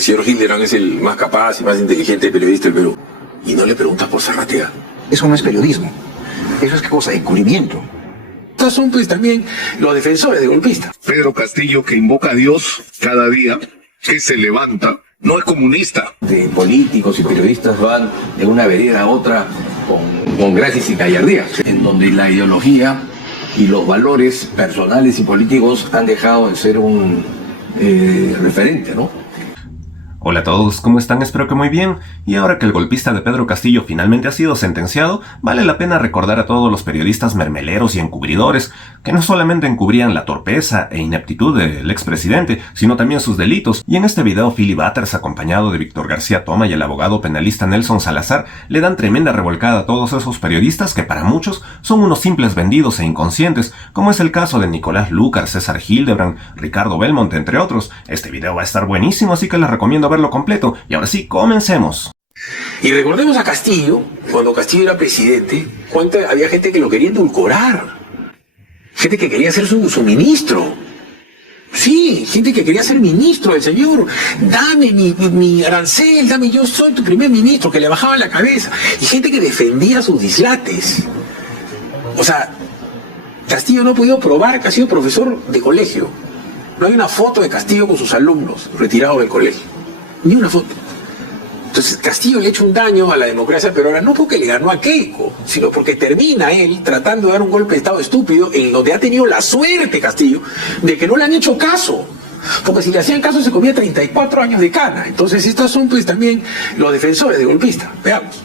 el señor Hildebrand es el más capaz y más inteligente periodista del Perú. Y no le preguntas por Zarratea. Eso no es periodismo. Eso es qué cosa, encubrimiento. Estos son pues también los defensores de golpistas. Pedro Castillo, que invoca a Dios cada día, que se levanta, no es comunista. De políticos y periodistas van de una vereda a otra con gracias y gallardía, en donde la ideología y los valores personales y políticos han dejado de ser un referente, ¿no? Hola a todos, ¿cómo están? Espero que muy bien. Y ahora que el golpista de Pedro Castillo finalmente ha sido sentenciado, vale la pena recordar a todos los periodistas mermeleros y encubridores, que no solamente encubrían la torpeza e ineptitud del expresidente, sino también sus delitos. Y en este video, Philly Butters, acompañado de Víctor García Toma y el abogado penalista Nelson Salazar, le dan tremenda revolcada a todos esos periodistas que para muchos son unos simples vendidos e inconscientes, como es el caso de Nicolás Lucar, César Hildebrand, Ricardo Belmont, entre otros. Este video va a estar buenísimo, así que les recomiendo verlo completo. Y ahora sí, comencemos. Y recordemos a Castillo, cuando Castillo era presidente, había gente que lo quería endulcorar. Gente que quería ser su ministro. Sí, gente que quería ser ministro del señor. Dame mi arancel, yo soy tu primer ministro, que le bajaba la cabeza. Y gente que defendía sus dislates. O sea, Castillo no ha podido probar que ha sido profesor de colegio. No hay una foto de Castillo con sus alumnos retirados del colegio. Ni una foto. Entonces Castillo le ha hecho un daño a la democracia peruana, no porque le ganó a Keiko, sino porque termina él tratando de dar un golpe de estado estúpido en donde ha tenido la suerte Castillo de que no le han hecho caso. Porque si le hacían caso se comía 34 años de cana. Entonces estos son pues también los defensores de golpistas. Veamos.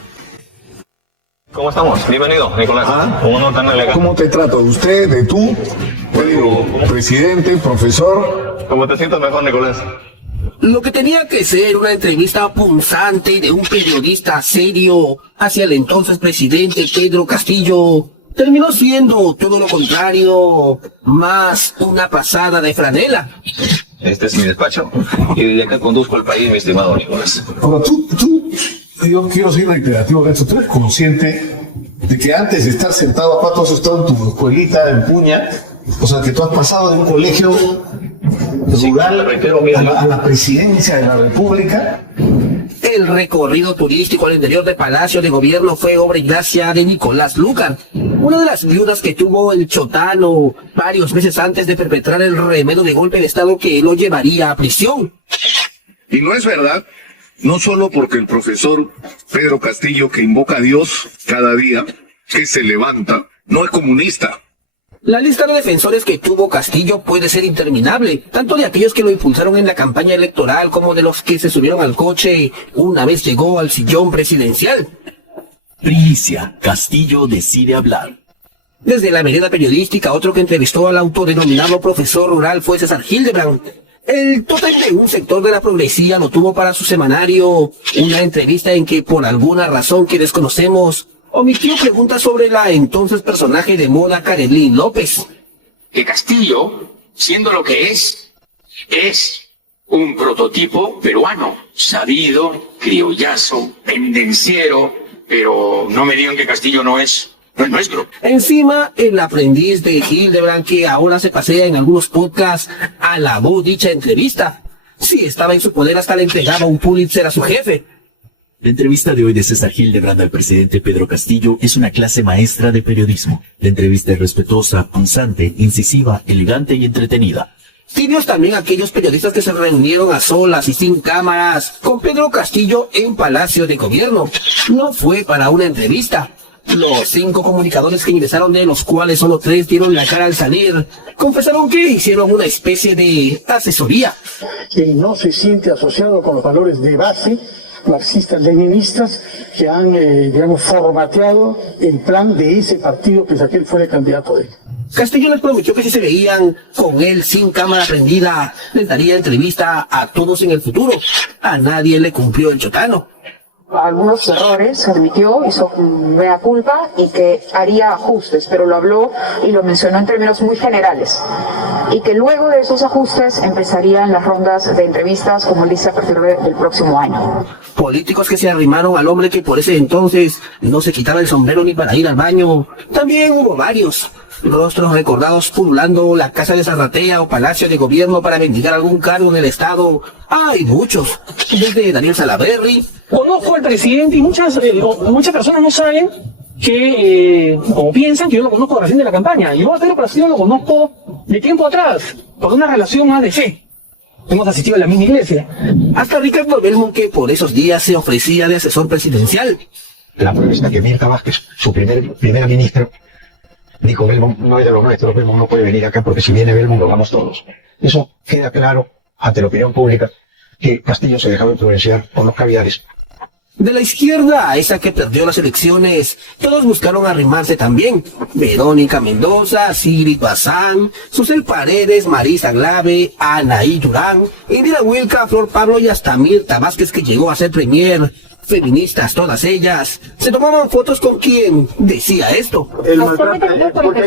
¿Cómo estamos? Bienvenido, Nicolás. ¿Cómo te trato? ¿De usted? ¿De tú? Te digo, presidente, profesor. ¿Cómo te sientes mejor, Nicolás? Lo que tenía que ser una entrevista punzante de un periodista serio hacia el entonces presidente Pedro Castillo terminó siendo todo lo contrario, más una pasada de franela. Este es mi despacho y desde acá conduzco el país, mi estimado Nicolás. Ahora, yo quiero ser reiterativo de esto. ¿Tú eres consciente de que antes de estar sentado acá, tú has estado en tu escuelita en Puña? O sea, que tú has pasado de un colegio rural a la presidencia de la República. El recorrido turístico al interior del Palacio de Gobierno fue obra y gracia de Nicolás Lucar, una de las viudas que tuvo el chotano varios meses antes de perpetrar el remedio de golpe de Estado que lo llevaría a prisión. Y no es verdad, no solo porque el profesor Pedro Castillo, que invoca a Dios cada día, que se levanta, no es comunista. La lista de defensores que tuvo Castillo puede ser interminable, tanto de aquellos que lo impulsaron en la campaña electoral como de los que se subieron al coche una vez llegó al sillón presidencial. Primicia, Castillo decide hablar. Desde la vereda periodística, otro que entrevistó al autodenominado profesor rural fue César Hildebrand. El tótem de un sector de la progresía lo tuvo para su semanario, una entrevista en que por alguna razón que desconocemos, omitió preguntas sobre la entonces personaje de moda Karelyn López. Que Castillo, siendo lo que es un prototipo peruano, sabido, criollazo, pendenciero, pero no me digan que Castillo no es nuestro. Encima, el aprendiz de Hildebrand, que ahora se pasea en algunos podcasts, alabó dicha entrevista. Si estaba en su poder, hasta le entregaba un Pulitzer a su jefe. La entrevista de hoy de César Hildebrand al presidente Pedro Castillo es una clase maestra de periodismo. La entrevista es respetuosa, punzante, incisiva, elegante y entretenida. Tibios también aquellos periodistas que se reunieron a solas y sin cámaras con Pedro Castillo en Palacio de Gobierno. No fue para una entrevista. Los 5 comunicadores que ingresaron, de los cuales solo 3 dieron la cara al salir, confesaron que hicieron una especie de asesoría. Él no se siente asociado con los valores de base marxistas-leninistas que han, formateado el plan de ese partido que aquel fue el candidato de él. Castillo les prometió que si se veían con él sin cámara prendida, les daría entrevista a todos en el futuro. A nadie le cumplió el chotano. Algunos errores, admitió, hizo mea culpa y que haría ajustes, pero lo habló y lo mencionó en términos muy generales. Y que luego de esos ajustes empezarían las rondas de entrevistas, como él dice, a partir del próximo año. Políticos que se arrimaron al hombre que por ese entonces no se quitaba el sombrero ni para ir al baño, también hubo varios. Rostros recordados pululando la casa de Zarratea o Palacio de Gobierno para mendigar algún cargo en el Estado. Hay muchos, desde Daniel Salaverry. Conozco al presidente y muchas personas no saben que, o piensan que yo lo conozco recién de la campaña. Yo a Pedro Castillo lo conozco de tiempo atrás, por una relación más de fe. Hemos asistido a la misma iglesia. Hasta Ricardo Belmont, que por esos días se ofrecía de asesor presidencial. La prueba está que Mirta Vázquez, su primera ministra, dijo: Belmont no es de los nuestros, Belmont no puede venir acá porque si viene Belmont lo vamos todos. Eso queda claro ante la opinión pública, que Castillo se dejaba influenciar por los caviares. De la izquierda a esa que perdió las elecciones, todos buscaron arrimarse también. Verónica Mendoza, Sigrid Bazán, Susel Paredes, Marisa Glave, Anaí Durán, Indira Wilca, Flor Pablo y hasta Mirta Vázquez, que llegó a ser premier. Feministas todas ellas, se tomaban fotos con quien decía esto. El porque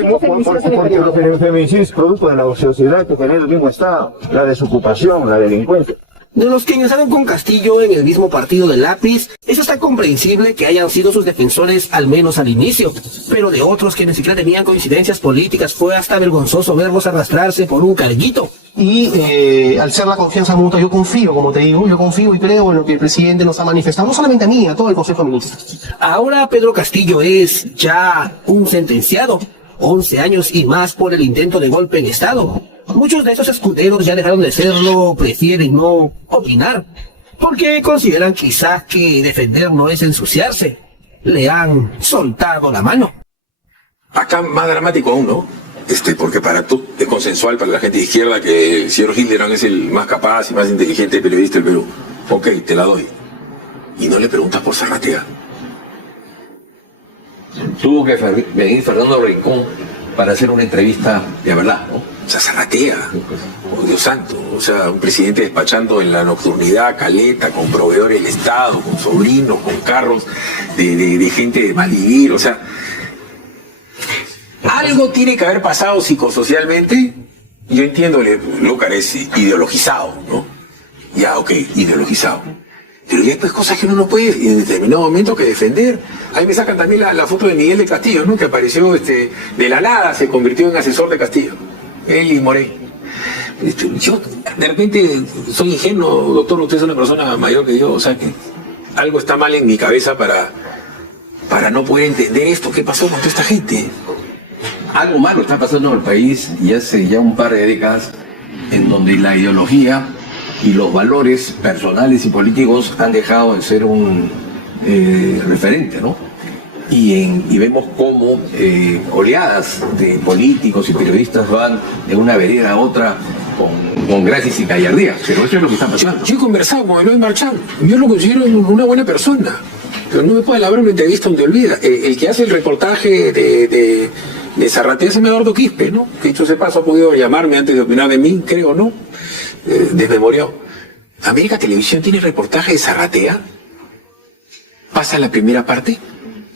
los feminicidios es producto de la ociosidad que genera el mismo Estado, la desocupación, la delincuencia. De los que ingresaron con Castillo en el mismo partido del lápiz, es hasta comprensible que hayan sido sus defensores al menos al inicio, pero de otros que ni siquiera tenían coincidencias políticas fue hasta vergonzoso verlos arrastrarse por un carguito. Y al ser la confianza mutua, yo confío, como te digo, yo confío y creo en lo que el presidente nos ha manifestado, no solamente a mí, a todo el Consejo de Ministros. Ahora Pedro Castillo es ya un sentenciado, 11 años y más por el intento de golpe en Estado. Muchos de esos escuderos ya dejaron de serlo, prefieren no opinar, porque consideran quizá que defender no es ensuciarse. Le han soltado la mano. Acá más dramático aún, ¿no? Porque para tú es consensual para la gente de izquierda que el señor Hildebrand es el más capaz y más inteligente periodista del Perú. Ok, te la doy. Y no le preguntas por Zarratea. Tuvo que venir Fernando Rincón para hacer una entrevista de verdad, ¿no? O sea, Zarratea, oh Dios santo, o sea, un presidente despachando en la nocturnidad, caleta, con proveedores del Estado, con sobrinos, con carros de gente de mal vivir, o sea, algo tiene que haber pasado psicosocialmente. Yo entiendo, Lúcar es ideologizado, ¿no? Ya, ok, ideologizado. Pero ya hay pues cosas que uno no puede en determinado momento que defender. Ahí me sacan también la foto de Miguel de Castillo, ¿no? Que apareció de la nada, se convirtió en asesor de Castillo. Él y Morey. Yo de repente soy ingenuo, doctor, usted es una persona mayor que yo, o sea que algo está mal en mi cabeza para no poder entender esto. ¿Qué pasó con toda esta gente? Algo malo está pasando en el país y hace ya un par de décadas en donde la ideología y los valores personales y políticos han dejado de ser un referente, ¿no? Y vemos cómo oleadas de políticos y periodistas van de una vereda a otra con gracias y gallardía. Pero eso es lo que está pasando. Yo he conversado con Eloy Marchand. Yo lo considero una buena persona. Pero no me puede hablar una entrevista donde olvida. El que hace el reportaje de Zarratea es Eduardo Quispe, ¿no? Que dicho ese paso ha podido llamarme antes de opinar de mí, creo, ¿no? Desmemoriado. América Televisión tiene reportaje de Zarratea. Pasa la primera parte.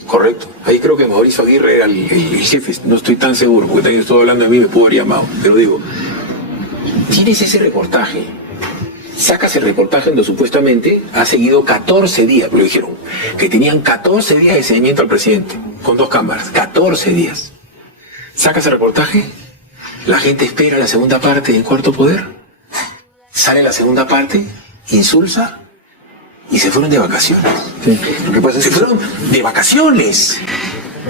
Correcto. Ahí creo que Mauricio Aguirre era el jefe. No estoy tan seguro, porque también estoy hablando de mí, me pudo haber llamado. Pero digo, tienes ese reportaje. Sacas el reportaje donde supuestamente ha seguido 14 días, lo dijeron, que tenían 14 días de seguimiento al presidente, con 2 cámaras, 14 días. Sacas el reportaje, la gente espera la segunda parte del Cuarto Poder, sale la segunda parte, insulsa, y se fueron de vacaciones. Sí. Lo que pasa es se fueron de vacaciones.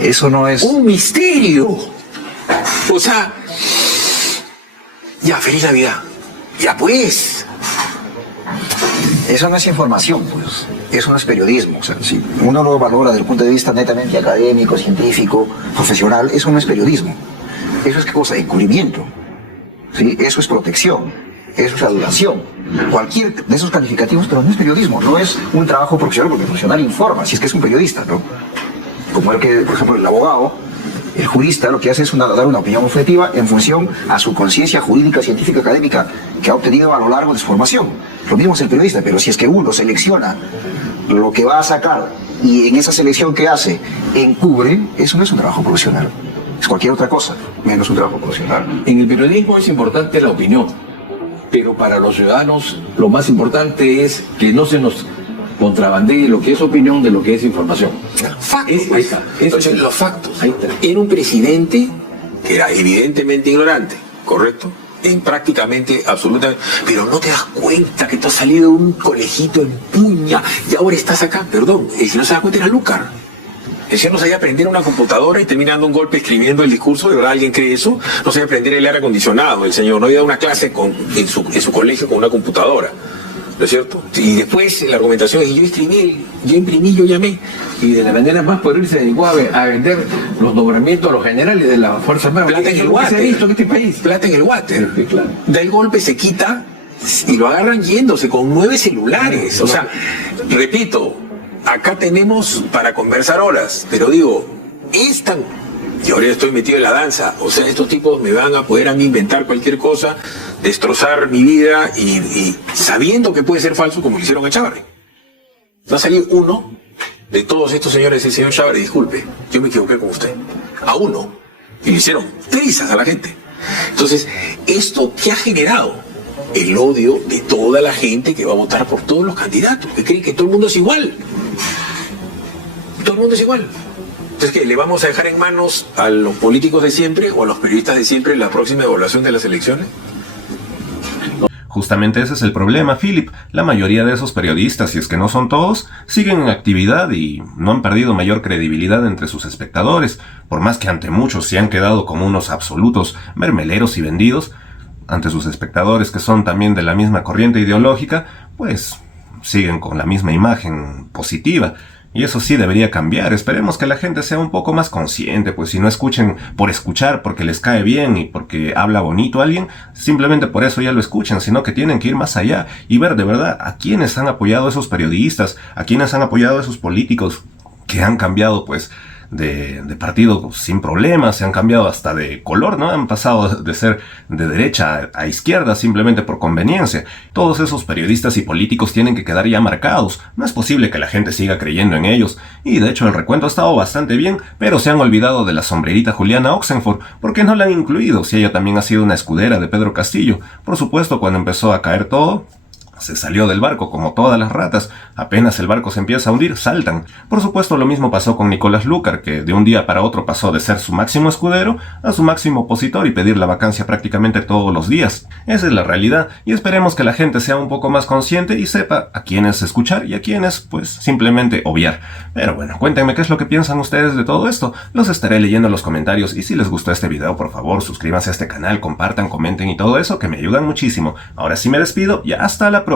Eso no es un misterio. O sea, ya, feliz Navidad. Ya pues. Eso no es información, pues. Eso no es periodismo. O sea, si uno lo valora desde el punto de vista netamente académico, científico, profesional, eso no es periodismo. Eso es qué cosa, encubrimiento. ¿Sí? Eso es protección. Eso es adulación. Cualquier de esos calificativos, pero no es periodismo, no es un trabajo profesional, porque el profesional informa, si es que es un periodista, ¿no? Como el que, por ejemplo, el abogado, el jurista, lo que hace es dar una opinión objetiva en función a su conciencia jurídica, científica, académica que ha obtenido a lo largo de su formación. Lo mismo es el periodista, pero si es que uno selecciona lo que va a sacar y en esa selección que hace encubre, eso no es un trabajo profesional. Es cualquier otra cosa, menos un trabajo profesional. En el periodismo es importante la opinión. Pero para los ciudadanos lo más importante es que no se nos contrabandee lo que es opinión de lo que es información. Factos. Entonces, los factos. Era un presidente que era evidentemente ignorante, ¿correcto? En prácticamente absoluta, pero no te das cuenta que tú has salido de un colegito en Puña y ahora estás acá. Perdón, el que no se da cuenta era Lucar. El señor no sabía aprender una computadora y termina dando un golpe escribiendo el discurso. ¿De verdad alguien cree eso? No sabía aprender el aire acondicionado. El señor no había dado una clase en su colegio con una computadora. ¿No es cierto? Y después la argumentación es: yo escribí, yo imprimí, yo llamé. Y de la manera más poder se dedicó a vender los nombramientos a los generales de la Fuerza Armada. Plata en el water. Se ha visto en este país. Plata en el water. Sí, claro. Da el golpe, se quita y lo agarran yéndose con 9 celulares. O sea, repito, acá tenemos para conversar horas, pero digo, y ahora estoy metido en la danza, o sea, estos tipos me van a poder a mí inventar cualquier cosa, destrozar mi vida y sabiendo que puede ser falso, como le hicieron a Chávarri. Va a salir uno de todos estos señores, el señor Chávarri, disculpe, yo me equivoqué con usted, a uno, y le hicieron trizas a la gente. Entonces, ¿esto qué ha generado? El odio de toda la gente que va a votar por todos los candidatos, que creen que todo el mundo es igual. Todo el mundo es igual. Entonces, ¿qué? ¿Le vamos a dejar en manos a los políticos de siempre o a los periodistas de siempre la próxima evaluación de las elecciones? Justamente ese es el problema, Philip. La mayoría de esos periodistas, si es que no son todos, siguen en actividad y no han perdido mayor credibilidad entre sus espectadores, por más que ante muchos se han quedado como unos absolutos mermeleros y vendidos. Ante sus espectadores, que son también de la misma corriente ideológica, pues siguen con la misma imagen positiva. Y eso sí debería cambiar. Esperemos que la gente sea un poco más consciente, pues si no escuchen por escuchar, porque les cae bien y porque habla bonito a alguien, simplemente por eso ya lo escuchen, sino que tienen que ir más allá y ver de verdad a quiénes han apoyado a esos periodistas, a quiénes han apoyado a esos políticos que han cambiado pues de partido sin problemas, se han cambiado hasta de color, ¿no? Han pasado de ser de derecha a izquierda simplemente por conveniencia. Todos esos periodistas y políticos tienen que quedar ya marcados. No es posible que la gente siga creyendo en ellos. Y de hecho el recuento ha estado bastante bien, pero se han olvidado de la sombrerita Juliana Oxenford, porque no la han incluido, si ella también ha sido una escudera de Pedro Castillo. Por supuesto, cuando empezó a caer todo, se salió del barco como todas las ratas. Apenas el barco se empieza a hundir, saltan. Por supuesto, lo mismo pasó con Nicolás Lucar, que de un día para otro pasó de ser su máximo escudero a su máximo opositor y pedir la vacancia prácticamente todos los días. Esa es la realidad, y esperemos que la gente sea un poco más consciente y sepa a quiénes escuchar y a quiénes, pues, simplemente obviar. Pero bueno, cuéntenme qué es lo que piensan ustedes de todo esto. Los estaré leyendo en los comentarios, y si les gustó este video, por favor, suscríbanse a este canal, compartan, comenten y todo eso, que me ayudan muchísimo. Ahora sí me despido y hasta la próxima.